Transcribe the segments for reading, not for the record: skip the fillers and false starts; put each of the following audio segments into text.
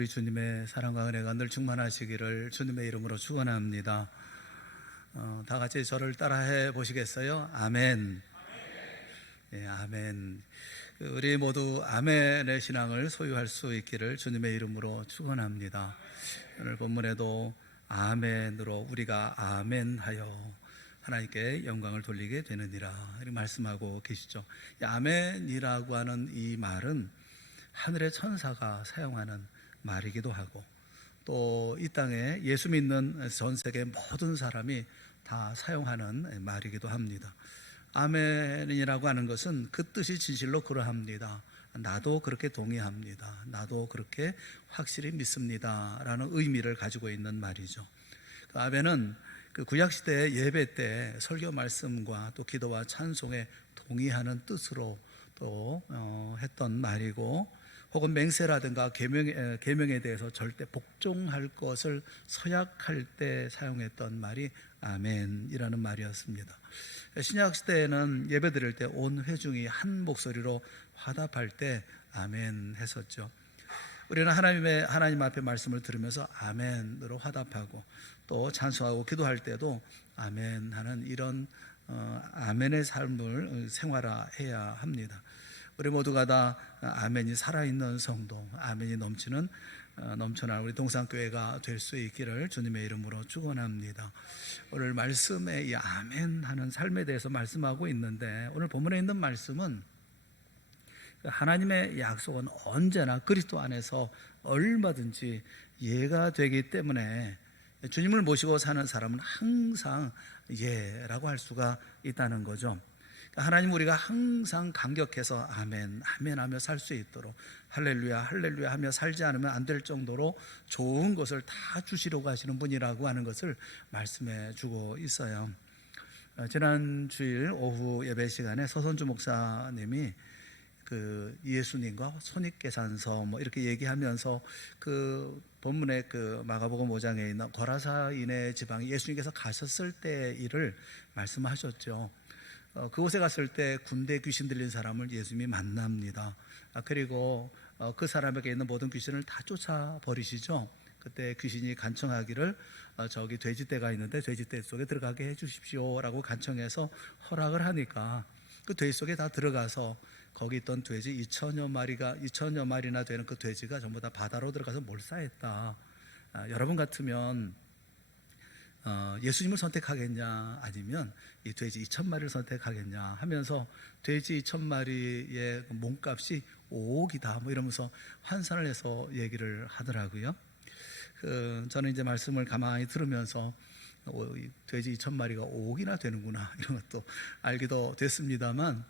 우리 주님의 사랑과 은혜가 늘 충만하시기를 주님의 이름으로 축원합니다. 다 같이 저를 따라해 보시겠어요? 아멘. 예, 아멘. 우리 모두 아멘의 신앙을 소유할 수 있기를 주님의 이름으로 축원합니다. 오늘 본문에도 아멘으로 우리가 아멘하여 하나님께 영광을 돌리게 되느니라 이렇게 말씀하고 계시죠. 이 아멘이라고 하는 이 말은 하늘의 천사가 사용하는 말이기도 하고 또 이 땅에 예수 믿는 전 세계 모든 사람이 다 사용하는 말이기도 합니다. 아멘이라고 하는 것은 그 뜻이 진실로 그러합니다. 나도 그렇게 동의합니다. 나도 그렇게 확실히 믿습니다 라는 의미를 가지고 있는 말이죠. 그 아멘은 그 구약시대의 예배 때 설교 말씀과 또 기도와 찬송에 동의하는 뜻으로 또 했던 말이고, 혹은 맹세라든가 계명에 대해서 절대 복종할 것을 서약할 때 사용했던 말이 아멘이라는 말이었습니다. 신약 시대에는 예배 드릴 때 온 회중이 한 목소리로 화답할 때 아멘 했었죠. 우리는 하나님 앞에 말씀을 들으면서 아멘으로 화답하고 또 찬송하고 기도할 때도 아멘 하는 이런 아멘의 삶을 생활화해야 합니다. 우리 모두가 다 아멘이 살아있는 성도, 아멘이 넘쳐나는 우리 동산교회가 될 수 있기를 주님의 이름으로 축원합니다. 오늘 말씀에 이 아멘 하는 삶에 대해서 말씀하고 있는데, 오늘 본문에 있는 말씀은 하나님의 약속은 언제나 그리스도 안에서 얼마든지 예가 되기 때문에 주님을 모시고 사는 사람은 항상 예라고 할 수가 있다는 거죠. 하나님 우리가 항상 감격해서 아멘 아멘 하며 살 수 있도록 할렐루야 할렐루야 하며 살지 않으면 안 될 정도로 좋은 것을 다 주시려고 하시는 분이라고 하는 것을 말씀해 주고 있어요. 지난 주일 오후 예배 시간에 서선주 목사님이 그 예수님과 손익계산서 이렇게 얘기하면서 그 본문의 그 마가복음 5장에 있는 거라사인의 지방에 예수님께서 가셨을 때 일을 말씀하셨죠. 그곳에 갔을 때 군대 귀신 들린 사람을 예수님이 만납니다. 그리고 그 사람에게 있는 모든 귀신을 다 쫓아버리시죠. 그때 귀신이 간청하기를 저기 돼지떼가 있는데 돼지떼 속에 들어가게 해주십시오 라고 간청해서 허락을 하니까 그 돼지 속에 다 들어가서 거기 있던 돼지 2천여 마리나 되는 그 돼지가 전부 다 바다로 들어가서 몰사했다. 여러분 같으면 예수님을 선택하겠냐 아니면 이 돼지 2,000마리를 선택하겠냐 하면서 돼지 2,000마리의 몸값이 5억이다 이러면서 환산을 해서 얘기를 하더라고요. 저는 이제 말씀을 가만히 들으면서 돼지 2,000마리가 5억이나 되는구나 이런 것도 알기도 됐습니다만,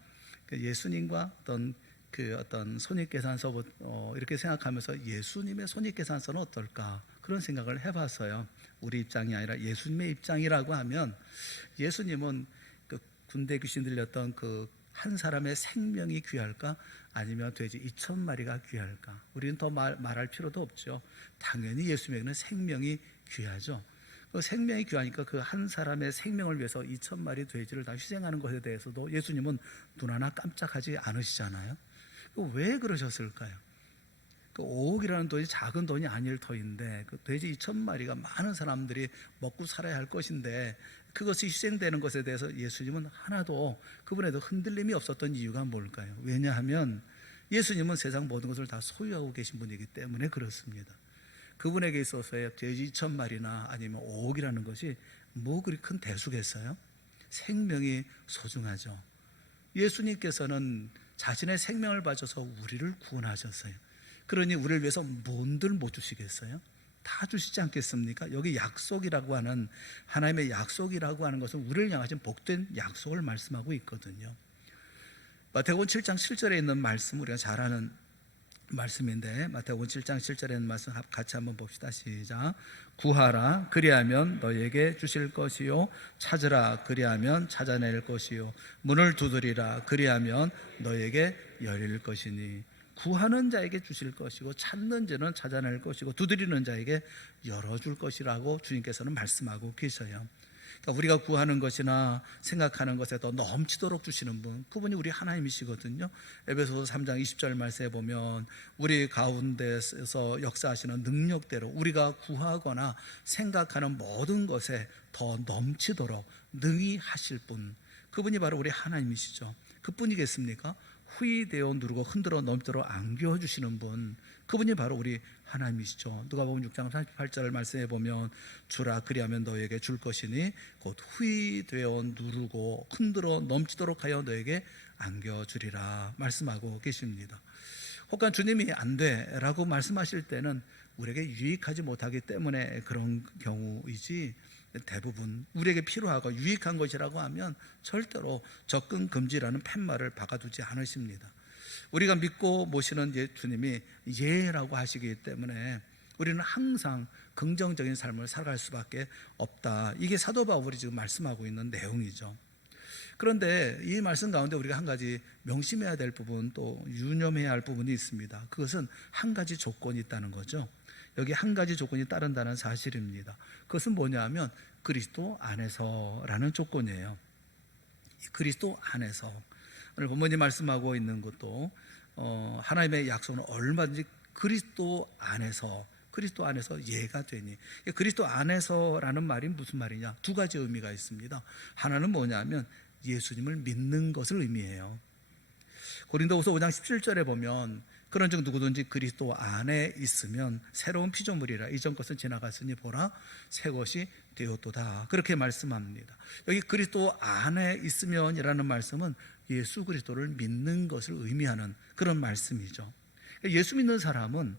예수님과 어떤 손익계산서 이렇게 생각하면서 예수님의 손익계산서는 어떨까 그런 생각을 해봤어요. 우리 입장이 아니라 예수님의 입장이라고 하면, 예수님은 그 군대 귀신 들렸던 그 한 사람의 생명이 귀할까 아니면 돼지 2,000마리가 귀할까? 우리는 더 말할 필요도 없죠. 당연히 예수님에게는 생명이 귀하죠. 그 생명이 귀하니까 그 한 사람의 생명을 위해서 2,000마리 돼지를 다 희생하는 것에 대해서도 예수님은 눈 하나 깜짝하지 않으시잖아요. 왜 그러셨을까요? 그 5억이라는 돈이 작은 돈이 아닐 터인데 그 돼지 2,000마리가 많은 사람들이 먹고 살아야 할 것인데 그것이 희생되는 것에 대해서 예수님은 하나도 그분에도 흔들림이 없었던 이유가 뭘까요? 왜냐하면 예수님은 세상 모든 것을 다 소유하고 계신 분이기 때문에 그렇습니다. 그분에게 있어서의 돼지 2,000마리나 아니면 5억이라는 것이 뭐 그리 큰 대수겠어요? 생명이 소중하죠. 예수님께서는 자신의 생명을 바쳐서 우리를 구원하셨어요. 그러니 우리를 위해서 뭔들 못 주시겠어요? 다 주시지 않겠습니까? 여기 약속이라고 하는, 하나님의 약속이라고 하는 것은 우리를 향하신 복된 약속을 말씀하고 있거든요. 마태복음 7장 7절에 있는 말씀, 우리가 잘 아는 말씀인데, 마태복음 7장 7절에 있는 말씀 같이 한번 봅시다. 시작. 구하라 그리하면 너에게 주실 것이요, 찾으라 그리하면 찾아낼 것이요, 문을 두드리라 그리하면 너에게 열릴 것이니. 구하는 자에게 주실 것이고, 찾는 자는 찾아낼 것이고, 두드리는 자에게 열어줄 것이라고 주님께서는 말씀하고 계셔요. 그러니까 우리가 구하는 것이나 생각하는 것에 더 넘치도록 주시는 분, 그분이 우리 하나님이시거든요. 에베소서 3장 20절 말씀에 보면 우리 가운데서 역사하시는 능력대로 우리가 구하거나 생각하는 모든 것에 더 넘치도록 능히 하실 분, 그분이 바로 우리 하나님이시죠. 그뿐이겠습니까? 후이되어 누르고 흔들어 넘도록 안겨주시는 분, 그분이 바로 우리 하나님이시죠. 누가복음 6장 38절 말씀에 보면 주라 그리하면 너에게 줄 것이니 곧 후이되어 누르고 흔들어 넘치도록 하여 너에게 안겨주리라 말씀하고 계십니다. 혹은 주님이 안 돼라고 말씀하실 때는 우리에게 유익하지 못하기 때문에 그런 경우이지, 대부분 우리에게 필요하고 유익한 것이라고 하면 절대로 접근 금지라는 팻말을 박아두지 않으십니다. 우리가 믿고 모시는 주님이 예라고 하시기 때문에 우리는 항상 긍정적인 삶을 살아갈 수밖에 없다. 이게 사도 바울이 지금 말씀하고 있는 내용이죠. 그런데 이 말씀 가운데 우리가 한 가지 명심해야 될 부분, 또 유념해야 할 부분이 있습니다. 그것은 한 가지 조건이 있다는 거죠. 여기 한 가지 조건이 따른다는 사실입니다. 그것은 뭐냐면 그리스도 안에서라는 조건이에요. 그리스도 안에서. 오늘 본문이 말씀하고 있는 것도 하나님의 약속은 얼마든지 그리스도 안에서 예가 되니. 그리스도 안에서라는 말이 무슨 말이냐? 두 가지 의미가 있습니다. 하나는 뭐냐면 예수님을 믿는 것을 의미해요. 고린도후서 5장 17절에 보면 그런즉 누구든지 그리스도 안에 있으면 새로운 피조물이라 이전 것은 지나갔으니 보라 새 것이 되었도다, 그렇게 말씀합니다. 여기 그리스도 안에 있으면이라는 말씀은 예수 그리스도를 믿는 것을 의미하는 그런 말씀이죠. 예수 믿는 사람은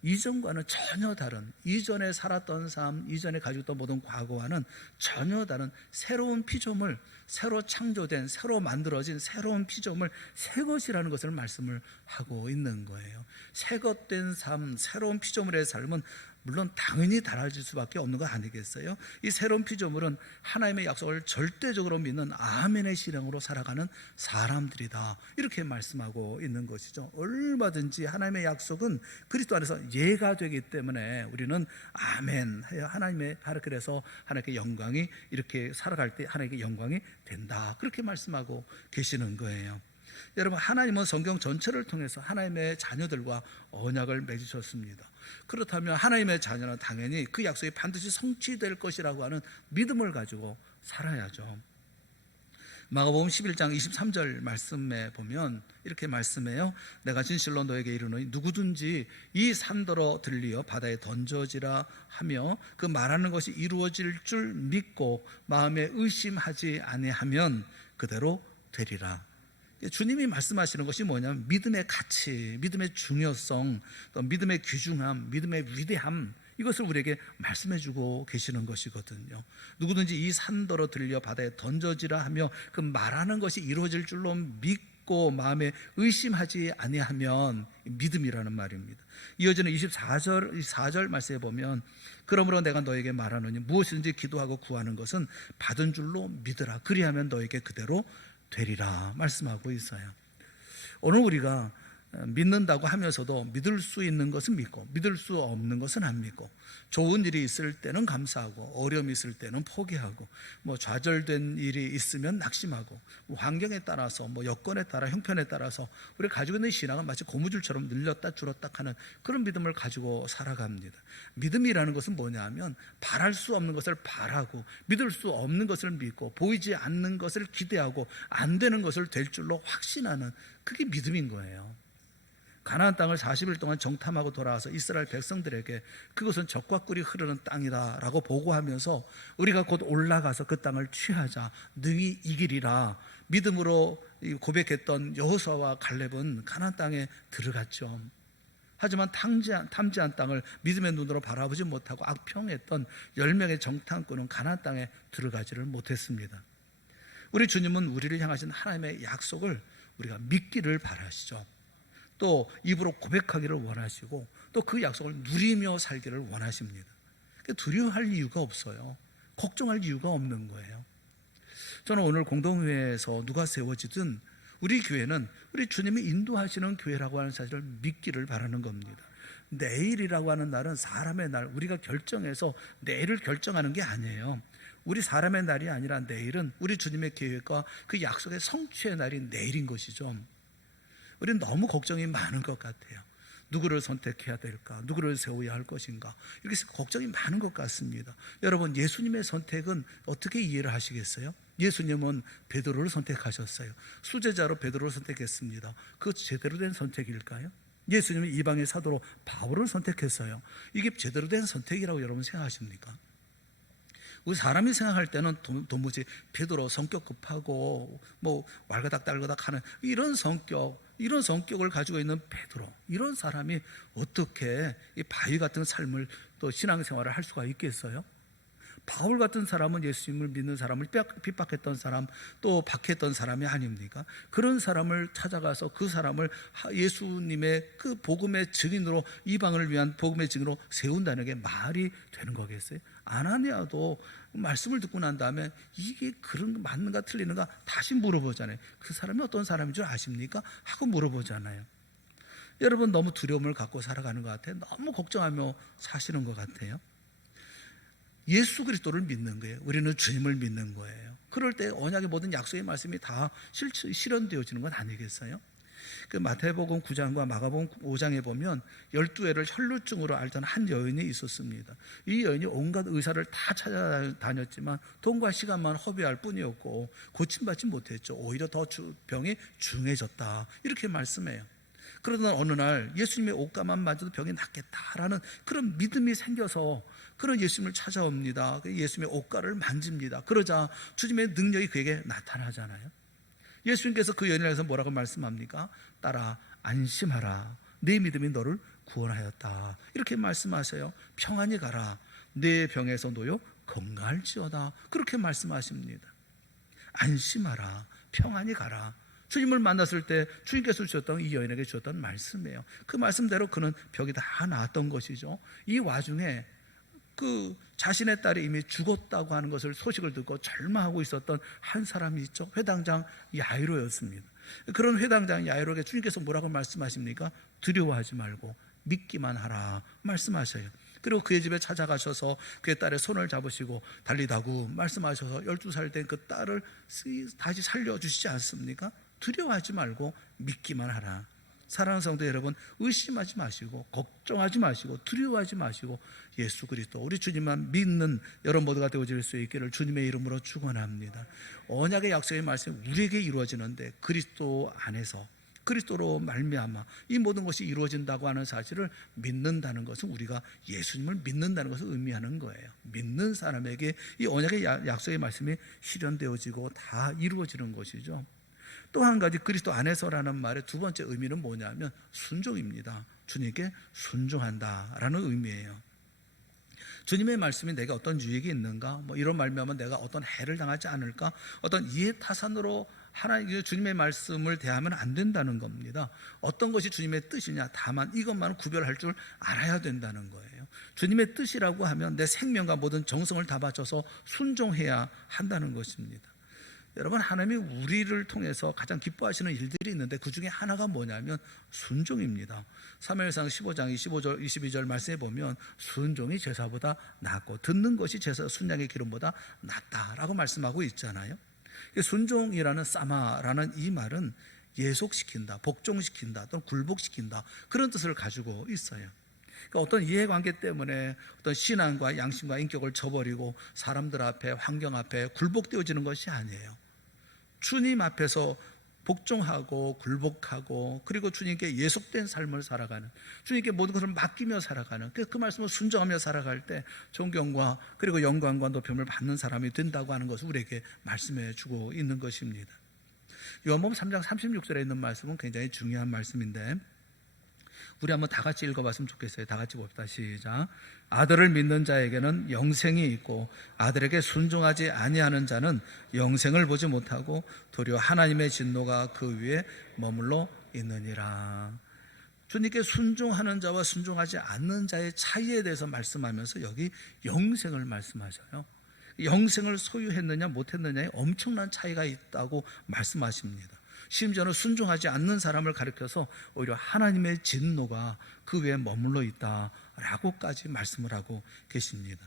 이전과는 전혀 다른, 이전에 살았던 삶, 이전에 가지고 있던 모든 과거와는 전혀 다른 새로운 피조물, 새로 창조된, 새로 만들어진 새로운 피조물, 새 것이라는 것을 말씀을 하고 있는 거예요. 새 것 된 삶, 새로운 피조물의 삶은 물론 당연히 달라질 수밖에 없는 거 아니겠어요? 이 새로운 피조물은 하나님의 약속을 절대적으로 믿는 아멘의 신앙으로 살아가는 사람들이다, 이렇게 말씀하고 있는 것이죠. 얼마든지 하나님의 약속은 그리스도 안에서 예가 되기 때문에 우리는 아멘, 하나님의, 그래서 하나님께 영광이, 이렇게 살아갈 때 하나님께 영광이 된다, 그렇게 말씀하고 계시는 거예요. 여러분, 하나님은 성경 전체를 통해서 하나님의 자녀들과 언약을 맺으셨습니다. 그렇다면 하나님의 자녀는 당연히 그 약속이 반드시 성취될 것이라고 하는 믿음을 가지고 살아야죠. 마가복음 11장 23절 말씀에 보면 이렇게 말씀해요. 내가 진실로 너에게 이르노니 누구든지 이 산더러 들리어 바다에 던져지라 하며 그 말하는 것이 이루어질 줄 믿고 마음에 의심하지 아니하면 그대로 되리라. 주님이 말씀하시는 것이 뭐냐면 믿음의 가치, 믿음의 중요성, 또 믿음의 귀중함, 믿음의 위대함, 이것을 우리에게 말씀해 주고 계시는 것이거든요. 누구든지 이 산더러 들려 바다에 던져지라 하며 그 말하는 것이 이루어질 줄로 믿고 마음에 의심하지 아니하면, 믿음이라는 말입니다. 이어지는 24절 말씀에 보면 그러므로 내가 너에게 말하노니 무엇이든지 기도하고 구하는 것은 받은 줄로 믿으라, 그리하면 너에게 그대로 되리라 말씀하고 있어요. 오늘 우리가 믿는다고 하면서도 믿을 수 있는 것은 믿고 믿을 수 없는 것은 안 믿고, 좋은 일이 있을 때는 감사하고 어려움이 있을 때는 포기하고, 좌절된 일이 있으면 낙심하고, 환경에 따라서 여건에 따라 형편에 따라서 우리가 가지고 있는 신앙은 마치 고무줄처럼 늘렸다 줄었다 하는 그런 믿음을 가지고 살아갑니다. 믿음이라는 것은 뭐냐면 바랄 수 없는 것을 바라고 믿을 수 없는 것을 믿고 보이지 않는 것을 기대하고 안 되는 것을 될 줄로 확신하는, 그게 믿음인 거예요. 가나안 땅을 40일 동안 정탐하고 돌아와서 이스라엘 백성들에게 그것은 젖과 꿀이 흐르는 땅이다 라고 보고하면서 우리가 곧 올라가서 그 땅을 취하자, 능히 이기리라 믿음으로 고백했던 여호수아와 갈렙은 가나안 땅에 들어갔죠. 하지만 탐지한 땅을 믿음의 눈으로 바라보지 못하고 악평했던 10명의 정탐꾼은 가나안 땅에 들어가지를 못했습니다. 우리 주님은 우리를 향하신 하나님의 약속을 우리가 믿기를 바라시죠. 또 입으로 고백하기를 원하시고 또 그 약속을 누리며 살기를 원하십니다. 두려워할 이유가 없어요. 걱정할 이유가 없는 거예요. 저는 오늘 공동회에서 누가 세워지든 우리 교회는 우리 주님이 인도하시는 교회라고 하는 사실을 믿기를 바라는 겁니다. 내일이라고 하는 날은 사람의 날, 우리가 결정해서 내일을 결정하는 게 아니에요. 우리 사람의 날이 아니라 내일은 우리 주님의 계획과 그 약속의 성취의 날이 내일인 것이죠. 우리는 너무 걱정이 많은 것 같아요. 누구를 선택해야 될까? 누구를 세워야 할 것인가? 이렇게 걱정이 많은 것 같습니다. 여러분, 예수님의 선택은 어떻게 이해를 하시겠어요? 예수님은 베드로를 선택하셨어요. 수제자로 베드로를 선택했습니다. 그 제대로 된 선택일까요? 예수님은 이방의 사도로 바울을 선택했어요. 이게 제대로 된 선택이라고 여러분 생각하십니까? 우리 사람이 생각할 때는 도무지 베드로 성격 급하고 뭐 왈가닥 딸가닥 하는 이런 성격을 가지고 있는 베드로, 이런 사람이 어떻게 이 바위 같은 삶을 또 신앙생활을 할 수가 있겠어요? 바울 같은 사람은 예수님을 믿는 사람을 핍박했던 사람, 또 박해했던 사람이 아닙니까? 그런 사람을 찾아가서 그 사람을 예수님의 그 복음의 증인으로, 이방을 위한 복음의 증인으로 세운다는 게 말이 되는 거겠어요? 아나니아도 말씀을 듣고 난 다음에 이게 그런 맞는가 틀리는가 다시 물어보잖아요. 그 사람이 어떤 사람인 줄 아십니까? 하고 물어보잖아요. 여러분, 너무 두려움을 갖고 살아가는 것 같아요. 너무 걱정하며 사시는 것 같아요. 예수 그리스도를 믿는 거예요. 우리는 주님을 믿는 거예요. 그럴 때 언약의 모든 약속의 말씀이 다 실현되어지는 건 아니겠어요? 그 마태복음 9장과 마가복음 5장에 보면 12회를 혈루증으로 앓던 한 여인이 있었습니다. 이 여인이 온갖 의사를 다 찾아다녔지만 돈과 시간만 허비할 뿐이었고 고침받지 못했죠. 오히려 더 병이 중해졌다, 이렇게 말씀해요. 그러던 어느 날 예수님의 옷가만 만져도 병이 낫겠다라는 그런 믿음이 생겨서 그런 예수님을 찾아옵니다. 예수님의 옷가를 만집니다. 그러자 주님의 능력이 그에게 나타나잖아요. 예수님께서 그 여인을 향해서 뭐라고 말씀합니까? 딸아, 안심하라, 네 믿음이 너를 구원하였다, 이렇게 말씀하세요. 평안히 가라, 내 병에서 놓여 건강할지어다, 그렇게 말씀하십니다. 안심하라, 평안히 가라. 주님을 만났을 때 주님께서 주셨던, 이 여인에게 주셨던 말씀이에요. 그 말씀대로 그는 병이 다 나았던 것이죠. 이 와중에 그 자신의 딸이 이미 죽었다고 하는 것을 소식을 듣고 절망하고 있었던 한 사람이 있죠. 회당장 야이로였습니다. 그런 회당장 야이로에게 주님께서 뭐라고 말씀하십니까? 두려워하지 말고 믿기만 하라 말씀하셔요. 그리고 그의 집에 찾아가셔서 그의 딸의 손을 잡으시고 달리다고 말씀하셔서 12살 된 그 딸을 다시 살려주시지 않습니까? 두려워하지 말고 믿기만 하라. 사랑하는 성도 여러분, 의심하지 마시고 걱정하지 마시고 두려워하지 마시고 예수 그리스도 우리 주님만 믿는 여러분 모두가 되어질 수 있기를 주님의 이름으로 축원합니다. 언약의 약속의 말씀이 우리에게 이루어지는데 그리스도 안에서, 그리스도로 말미암아 이 모든 것이 이루어진다고 하는 사실을 믿는다는 것은 우리가 예수님을 믿는다는 것을 의미하는 거예요. 믿는 사람에게 이 언약의 약속의 말씀이 실현되어지고 다 이루어지는 것이죠. 또 한 가지, 그리스도 안에서라는 말의 두 번째 의미는 뭐냐면 순종입니다. 주님께 순종한다라는 의미예요. 주님의 말씀이 내가 어떤 유익이 있는가, 뭐 이런 말미암아 내가 어떤 해를 당하지 않을까, 어떤 이해타산으로 하나님 주님의 말씀을 대하면 안 된다는 겁니다. 어떤 것이 주님의 뜻이냐, 다만 이것만 구별할 줄 알아야 된다는 거예요. 주님의 뜻이라고 하면 내 생명과 모든 정성을 다 바쳐서 순종해야 한다는 것입니다. 여러분, 하나님이 우리를 통해서 가장 기뻐하시는 일들이 있는데 그 중에 하나가 뭐냐면 순종입니다. 사무엘상 15장 25절 22절 말씀에 보면 순종이 제사보다 낫고 듣는 것이 순양의 기름보다 낫다라고 말씀하고 있잖아요. 순종이라는 사마라는 이 말은 예속시킨다, 복종시킨다, 또는 굴복시킨다, 그런 뜻을 가지고 있어요. 그러니까 어떤 이해관계 때문에 어떤 신앙과 양심과 인격을 저버리고 사람들 앞에, 환경 앞에 굴복되어지는 것이 아니에요. 주님 앞에서 복종하고 굴복하고 그리고 주님께 예속된 삶을 살아가는, 주님께 모든 것을 맡기며 살아가는 그 말씀을 순종하며 살아갈 때 존경과 그리고 영광과 높임을 받는 사람이 된다고 하는 것을 우리에게 말씀해 주고 있는 것입니다. 요한복음 3장 36절에 있는 말씀은 굉장히 중요한 말씀인데 우리 한번 다 같이 읽어봤으면 좋겠어요. 다 같이 봅시다. 시작. 아들을 믿는 자에게는 영생이 있고 아들에게 순종하지 아니하는 자는 영생을 보지 못하고 도리어 하나님의 진노가 그 위에 머물러 있느니라. 주님께 순종하는 자와 순종하지 않는 자의 차이에 대해서 말씀하면서 여기 영생을 말씀하셔요. 영생을 소유했느냐 못했느냐에 엄청난 차이가 있다고 말씀하십니다. 심지어는 순종하지 않는 사람을 가리켜서 오히려 하나님의 진노가 그 위에 머물러 있다라고까지 말씀을 하고 계십니다.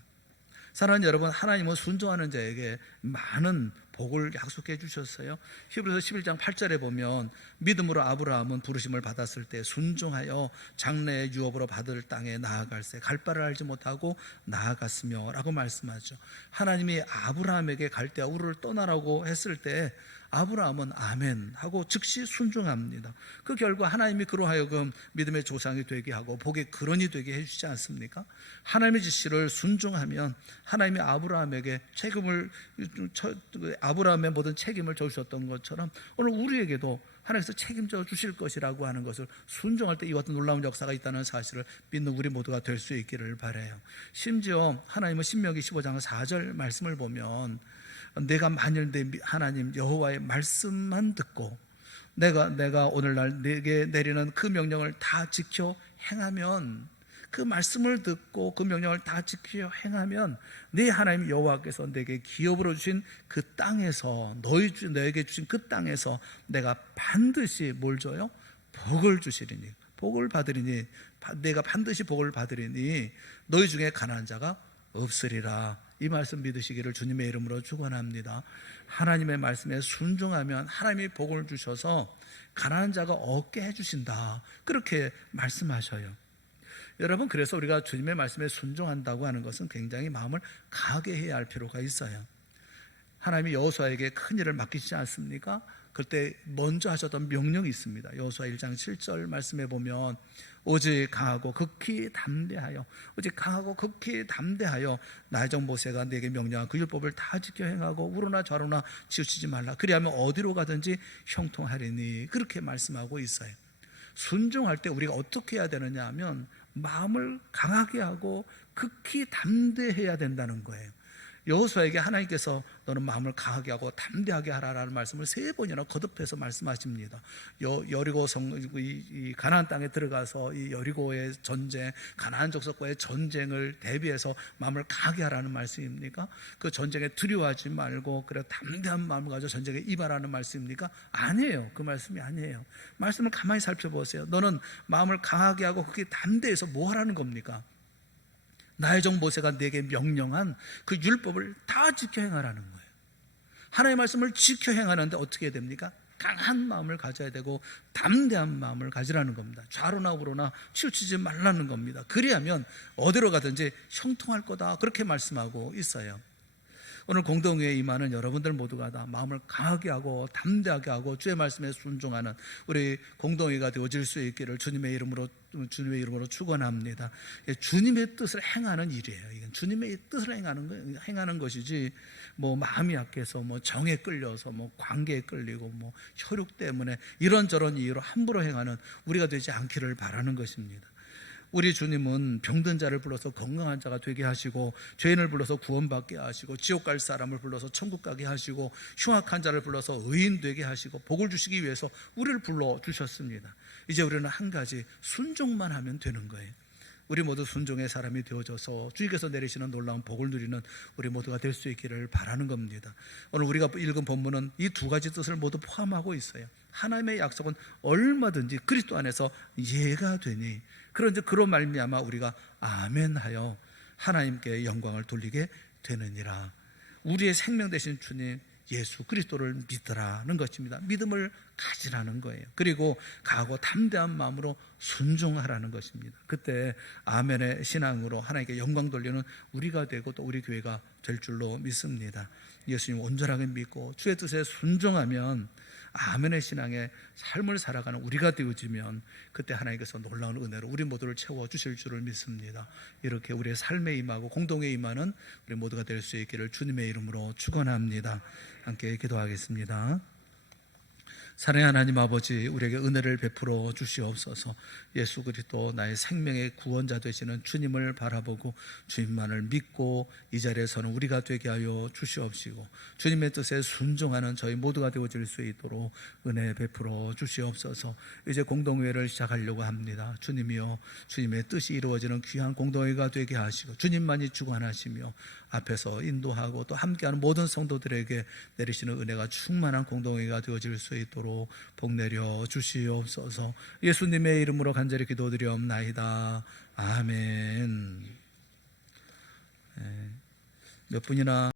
사랑하는 여러분, 하나님은 순종하는 자에게 많은 복을 약속해 주셨어요. 히브리서 11장 8절에 보면 믿음으로 아브라함은 부르심을 받았을 때 순종하여 장래의 유업으로 받을 땅에 나아갈새 갈 바를 알지 못하고 나아갔으며 라고 말씀하죠. 하나님이 아브라함에게 갈대아 우르를 떠나라고 했을 때 아브라함은 아멘 하고 즉시 순종합니다. 그 결과 하나님이 그로 하여금 믿음의 조상이 되게 하고 복의 근원이 되게 해주지 않습니까? 하나님의 지시를 순종하면 하나님이 아브라함에게 아브라함의 모든 책임을 져주셨던 것처럼 오늘 우리에게도 하나님께서 책임져 주실 것이라고 하는 것을 순종할 때 이와 같은 놀라운 역사가 있다는 사실을 믿는 우리 모두가 될 수 있기를 바라요. 심지어 하나님은 신명기 15장 4절 말씀을 보면 내가 만일 내 하나님 여호와의 말씀만 듣고 내가 오늘날 내게 내리는 그 명령을 다 지켜 행하면, 그 말씀을 듣고 그 명령을 다 지켜 행하면 네 하나님 여호와께서 내게 기업으로 주신 그 땅에서 너에게 주신 그 땅에서 내가 반드시 뭘 줘요? 복을 주시리니, 복을 받으리니, 내가 반드시 복을 받으리니 너희 중에 가난한 자가 없으리라. 이 말씀 믿으시기를 주님의 이름으로 축원합니다. 하나님의 말씀에 순종하면 하나님이 복을 주셔서 가난한 자가 얻게 해주신다, 그렇게 말씀하셔요. 여러분, 그래서 우리가 주님의 말씀에 순종한다고 하는 것은 굉장히 마음을 강하게 해야 할 필요가 있어요. 하나님이 여호수아에게 큰 일을 맡기시지 않습니까? 그때 먼저 하셨던 명령이 있습니다. 여호수아 1장 7절 말씀에 보면 오직 강하고 극히 담대하여, 오직 강하고 극히 담대하여 나의 종 모세가 내게 명령한 그 율법을 다 지켜 행하고 우로나 좌로나 치우치지 말라. 그리하면 어디로 가든지 형통하리니, 그렇게 말씀하고 있어요. 순종할 때 우리가 어떻게 해야 되느냐 하면 마음을 강하게 하고 극히 담대해야 된다는 거예요. 여호수아에게 하나님께서 너는 마음을 강하게 하고 담대하게 하라라는 말씀을 3번이나 거듭해서 말씀하십니다. 여리고 이 가나안 땅에 들어가서 이 여리고의 전쟁, 가나안 족속과의 전쟁을 대비해서 마음을 강하게 하라는 말씀입니까? 그 전쟁에 두려워하지 말고 그래 담대한 마음을 가지고 전쟁에 임하라는 말씀입니까? 아니에요. 그 말씀이 아니에요. 말씀을 가만히 살펴보세요. 너는 마음을 강하게 하고 그렇게 담대해서 뭐 하라는 겁니까? 나의 종 모세가 내게 명령한 그 율법을 다 지켜 행하라는 거예요. 하나님의 말씀을 지켜 행하는데 어떻게 해야 됩니까? 강한 마음을 가져야 되고 담대한 마음을 가지라는 겁니다. 좌로나 우로나 치우치지 말라는 겁니다. 그리하면 어디로 가든지 형통할 거다, 그렇게 말씀하고 있어요. 오늘 공동회에 임하는 여러분들 모두가 다 마음을 강하게 하고 담대하게 하고 주의 말씀에 순종하는 우리 공동회가 되어질 수 있기를 주님의 이름으로 축원합니다. 주님의 뜻을 행하는 일이에요. 이건 주님의 뜻을 행하는 것이지 뭐 마음이 약해서 뭐 정에 끌려서 뭐 관계에 끌리고 뭐 혈육 때문에 이런저런 이유로 함부로 행하는 우리가 되지 않기를 바라는 것입니다. 우리 주님은 병든 자를 불러서 건강한 자가 되게 하시고 죄인을 불러서 구원받게 하시고 지옥 갈 사람을 불러서 천국 가게 하시고 흉악한 자를 불러서 의인 되게 하시고 복을 주시기 위해서 우리를 불러주셨습니다. 이제 우리는 한 가지, 순종만 하면 되는 거예요. 우리 모두 순종의 사람이 되어져서 주님께서 내리시는 놀라운 복을 누리는 우리 모두가 될 수 있기를 바라는 겁니다. 오늘 우리가 읽은 본문은 이 2가지 뜻을 모두 포함하고 있어요. 하나님의 약속은 얼마든지 그리스도 안에서 예가 되니, 그런데 그로 말미암아 우리가 아멘하여 하나님께 영광을 돌리게 되느니라. 우리의 생명 되신 주님 예수 그리스도를 믿으라는 것입니다. 믿음을 가지라는 거예요. 그리고 강하고 담대한 마음으로 순종하라는 것입니다. 그때 아멘의 신앙으로 하나님께 영광 돌리는 우리가 되고 또 우리 교회가 될 줄로 믿습니다. 예수님 온전하게 믿고 주의 뜻에 순종하면 아멘의 신앙의 삶을 살아가는 우리가 되어지면 그때 하나님께서 놀라운 은혜로 우리 모두를 채워주실 줄을 믿습니다. 이렇게 우리의 삶에 임하고 공동에 임하는 우리 모두가 될 수 있기를 주님의 이름으로 축원합니다. 함께 기도하겠습니다. 사랑의 하나님 아버지, 우리에게 은혜를 베풀어 주시옵소서. 예수 그리스도 나의 생명의 구원자 되시는 주님을 바라보고 주님만을 믿고 이 자리에서는 우리가 되게 하여 주시옵시고 주님의 뜻에 순종하는 저희 모두가 되어질 수 있도록 은혜 베풀어 주시옵소서. 이제 공동회를 시작하려고 합니다. 주님이여, 주님의 뜻이 이루어지는 귀한 공동회가 되게 하시고 주님만이 주관하시며 앞에서 인도하고 또 함께하는 모든 성도들에게 내리시는 은혜가 충만한 공동회가 되어질 수 있도록 복 내려 주시옵소서. 예수님의 이름으로 간절히 기도드리옵나이다. 아멘. 몇 분이나